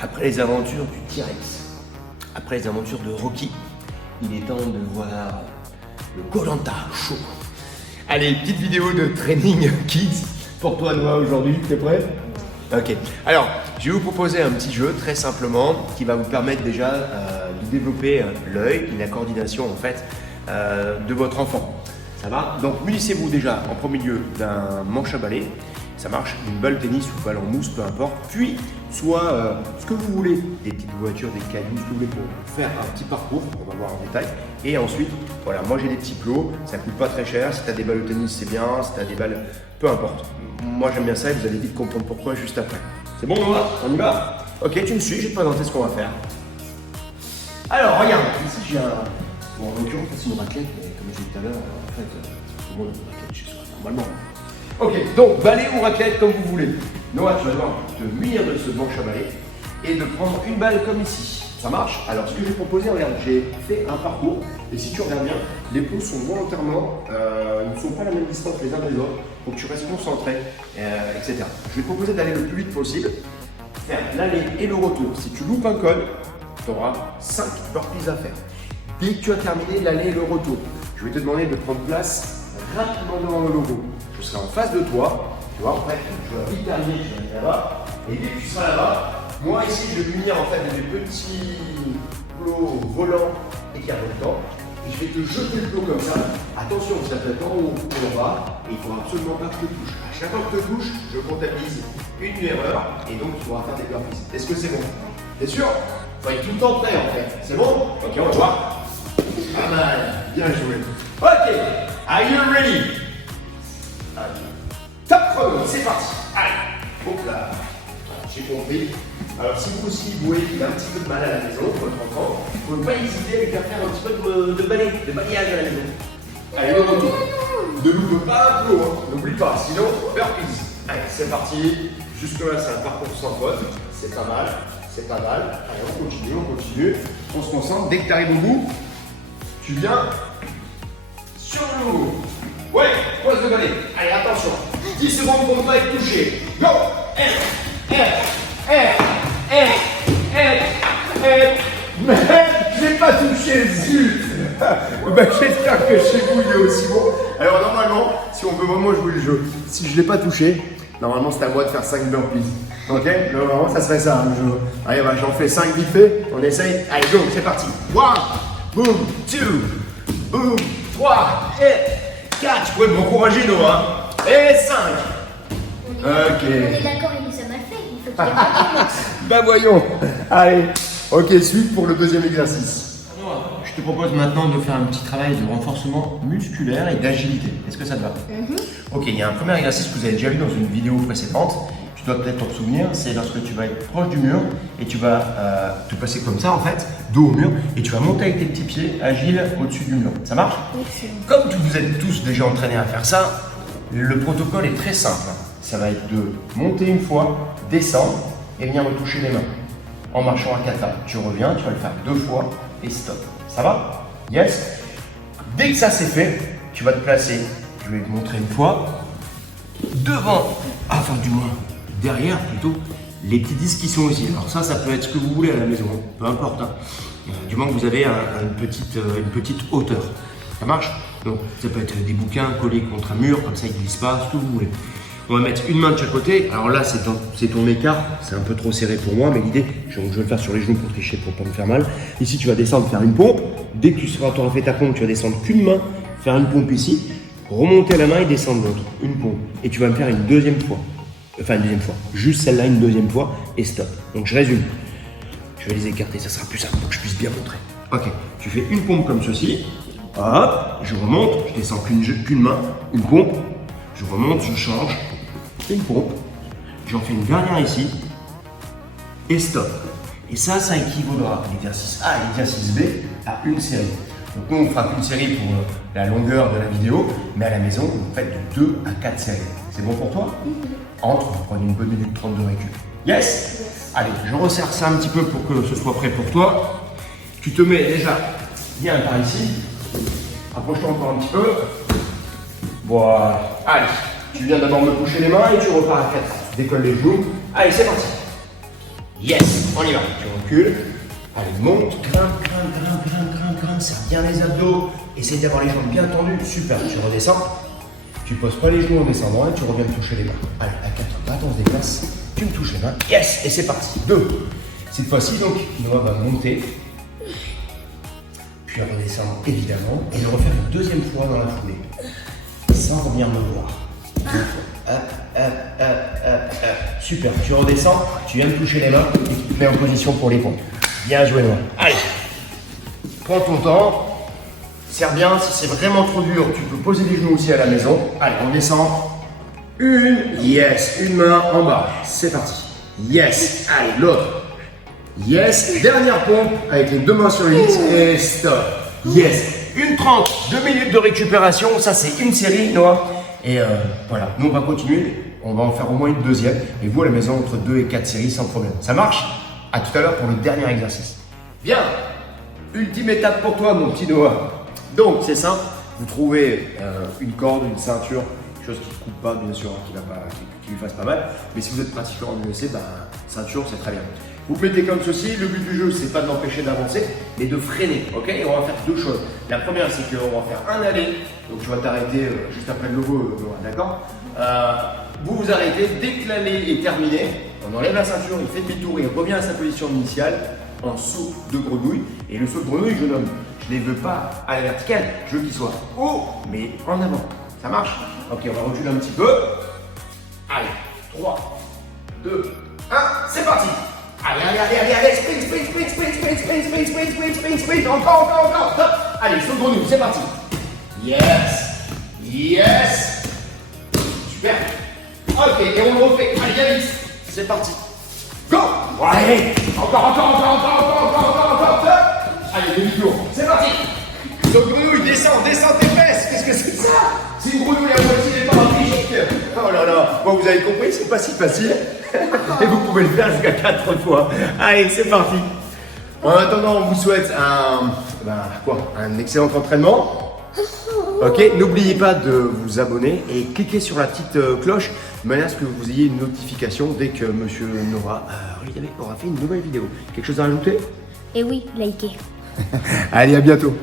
Après les aventures du T-Rex, après les aventures de Rocky, il est temps de voir le Koh-Lanta Show. Allez, petite vidéo de training kids pour toi Noah aujourd'hui, t'es prêt? Ok, alors je vais vous proposer un petit jeu très simplement qui va vous permettre déjà de développer l'œil et la coordination en fait de votre enfant. Ça va? Donc munissez-vous déjà en premier lieu d'un manche à balai, ça marche, une balle tennis ou balle en mousse, peu importe, puis soit ce que vous voulez, des petites voitures, des cailloux, ce que vous voulez pour faire un petit parcours, on va voir en détail, et ensuite, voilà, moi j'ai des petits plots, ça coûte pas très cher, si tu as des balles de tennis c'est bien, si tu as des balles, peu importe. Moi j'aime bien ça et vous allez vite comprendre pourquoi juste après. C'est bon Noah? On y va? Ok, tu me suis, je vais te présenter ce qu'on va faire. Alors regarde, ici j'ai un... Bon, en l'occurrence c'est une raclette, mais comme je disais tout à l'heure, en fait, tout le monde a une raclette chez soi, normalement. Ok, donc balai ou raclette comme vous voulez. Noah, tu vas devoir te munir de ce manche à balai et de prendre une balle comme ici. Ça marche? Alors ce que j'ai proposé, regarde, j'ai fait un parcours et si tu regardes bien, les plots sont volontairement, ils ne sont pas à la même distance les uns des autres, donc tu restes concentré, etc. Je vais te proposer d'aller le plus vite possible, faire l'aller et le retour. Si tu loupes un code, tu auras 5 burpees à faire. Dès que tu as terminé l'aller et le retour, je vais te demander de prendre place rapidement devant le logo. Je serai en face de toi, tu vois, en fait, je vais vite terminer, je vais aller là-bas, et dès que tu seras là-bas, moi ici je vais munir en fait de mes petits plots volants et qui arrivent dedans, et je vais te jeter le plot comme ça. Attention, ça peut être en haut ou en bas, et il ne faudra absolument pas que tu te touches. À chaque fois que tu te touches, je comptabilise une erreur, et donc tu pourras faire des burpees. Est-ce que c'est bon? T'es sûr? Il faut être tout le temps prêt en fait. C'est bon? Ok, on va voir. Pas mal, bien joué. Ok, are you ready? Top chrono, c'est parti. Allez, hop là. Voilà, j'ai compris. Alors si vous aussi vous voyez qu'il a un petit peu de mal à la maison, votre enfant, il ne faut pas hésiter à faire un petit peu de balayage à la maison. Allez, le retour. Ne loupe pas un plot, hein. N'oublie pas, sinon burpees. Allez, c'est parti. Jusque là, c'est un parcours sans faute. C'est pas mal, c'est pas mal. Allez, on continue, on continue. On se concentre. Dès que tu arrives au bout, tu viens sur le logo. Ouais, pose de balai. Allez, attention. 10 secondes pour ne pas être touché. Go! Mais j'ai pas touché, zut! J'espère que chez vous il est aussi bon. Alors normalement, si on veut vraiment jouer le jeu, si je l'ai pas touché, normalement c'est à moi de faire 5 burpees. Ok? Normalement ça serait ça le jeu. Allez, bah, j'en fais 5 vite fait, on essaye. Allez, go, c'est parti. 1, boom, 2, boom, 3, et 4. Tu pourrais m'encourager, Noah. Et 5. Ok. On est d'accord, il nous a mal fait. Il faut qu'il recommence. Bah voyons. Allez. Ok, suite pour le deuxième exercice. Je te propose maintenant de faire un petit travail de renforcement musculaire et d'agilité. Est-ce que ça te va? Ok, il y a un premier exercice que vous avez déjà vu dans une vidéo précédente. Tu dois peut-être t'en souvenir, c'est lorsque tu vas être proche du mur et tu vas te passer comme ça en fait, dos au mur, et tu vas monter avec tes petits pieds agiles au-dessus du mur. Ça marche? Comme vous êtes tous déjà entraînés à faire ça, le protocole est très simple. Ça va être de monter une fois, descendre et venir me toucher les mains. En marchant à 4 pas. Tu reviens, tu vas le faire 2 fois et stop. Ça va? Yes? Dès que ça c'est fait, tu vas te placer. Je vais te montrer une fois. Devant, enfin du moins derrière plutôt, les petits disques qui sont ici. Alors ça peut être ce que vous voulez à la maison, peu importe. Hein. Du moment que vous avez une petite hauteur. Ça marche? Donc ça peut être des bouquins collés contre un mur, comme ça ils ne glissent pas, ce que vous voulez. On va mettre une main de chaque côté. Alors là, c'est ton écart. C'est un peu trop serré pour moi, mais l'idée, je vais le faire sur les genoux pour tricher, pour ne pas me faire mal. Ici, tu vas descendre, faire une pompe. Dès que tu auras fait ta pompe, tu vas descendre qu'une main, faire une pompe ici, remonter la main et descendre l'autre. Une pompe. Et tu vas me faire une deuxième fois. Enfin, une deuxième fois. Juste celle-là, une deuxième fois, et stop. Donc, je résume. Je vais les écarter, ça sera plus simple pour que je puisse bien montrer. Ok, tu fais une pompe comme ceci. Hop, je remonte, je descends qu'une main, une pompe. Je remonte, je change. Une pompe, j'en fais une dernière ici, et stop. Et ça équivaudra l'exercice A et l'exercice B à une série. Donc nous, on fera qu'une série pour la longueur de la vidéo, mais à la maison, vous faites de 2 à 4 séries. C'est bon pour toi? Entre, vous prenez une bonne minute 30 de récup. Yes? Allez, je resserre ça un petit peu pour que ce soit prêt pour toi. Tu te mets déjà bien par ici. Approche-toi encore un petit peu. Voilà. Allez. Tu viens d'abord me toucher les mains et tu repars à 4. Décolle les genoux. Allez, c'est parti. Yes, on y va. Tu recules. Allez, monte, grimpe, serre bien les abdos. Essaye d'avoir les jambes bien tendues. Super, tu redescends. Tu poses pas les genoux en descendant et tu reviens me toucher les mains. Allez, à 4 pas, on se déplace. Tu me touches les mains. Yes, et c'est parti. 2. Cette fois-ci, donc, Noah va monter. Puis redescendre, évidemment. Et le refaire une deuxième fois dans la foulée. Sans revenir me voir. 2 fois. Hop. Super, tu redescends, tu viens de toucher les mains et tu te mets en position pour les pompes. Bien joué, Noah. Allez, prends ton temps. Serre bien, si c'est vraiment trop dur, tu peux poser les genoux aussi à la maison. Allez, on descend. Yes, une main en bas. C'est parti. Yes, allez, l'autre. Yes, dernière pompe avec les 2 mains sur les lisses et stop. Yes, une 30, 2 minutes de récupération. Ça, c'est une série, Noah. Et voilà, nous on va continuer. On va en faire au moins une deuxième. Et vous à la maison, entre 2 et 4 séries sans problème. Ça marche? À tout à l'heure pour le dernier exercice. Bien, ultime étape pour toi, mon petit Noah. Donc, c'est simple. Vous trouvez une corde, une ceinture, quelque chose qui ne coupe pas, bien sûr, qui lui fasse pas mal. Mais si vous êtes pratiquant en UFC, ceinture, c'est très bien. Vous mettez comme ceci. Le but du jeu, c'est pas de l'empêcher d'avancer, mais de freiner. Ok? Et on va faire 2 choses. La première, c'est qu'on va faire un aller. Donc, tu vas t'arrêter juste après le logo, Noah, d'accord? Vous vous arrêtez. Dès que l'allée est terminée, on enlève la ceinture, il fait demi-tour et il revient à sa position initiale en saut de grenouille. Et le saut de grenouille, je ne les veux pas à la verticale. Je veux qu'il soit haut, mais en avant. Ça marche? Ok, on va reculer un petit peu. Allez, 3, 2, 1, c'est parti! Allez, sprint, encore, top! Allez, saut de grenouille, c'est parti! Yes! Super! Ok, et on le refait, allez, bien vite! C'est parti! Go! Allez! Encore, top! Allez, demi-tour, c'est parti! Saut de grenouille, descends tes fesses! Qu'est-ce que c'est que ça? C'est une grenouille à moitié paraplégique! Oh là là! Bon, vous avez compris, c'est pas si facile. Et vous pouvez le faire jusqu'à 4 fois. Allez, c'est parti! En attendant, on vous souhaite un excellent entraînement. Ok, n'oubliez pas de vous abonner et cliquez sur la petite cloche de manière à ce que vous ayez une notification dès que Monsieur Noah aura fait une nouvelle vidéo. Quelque chose à rajouter? Et oui, likez. Allez, à bientôt.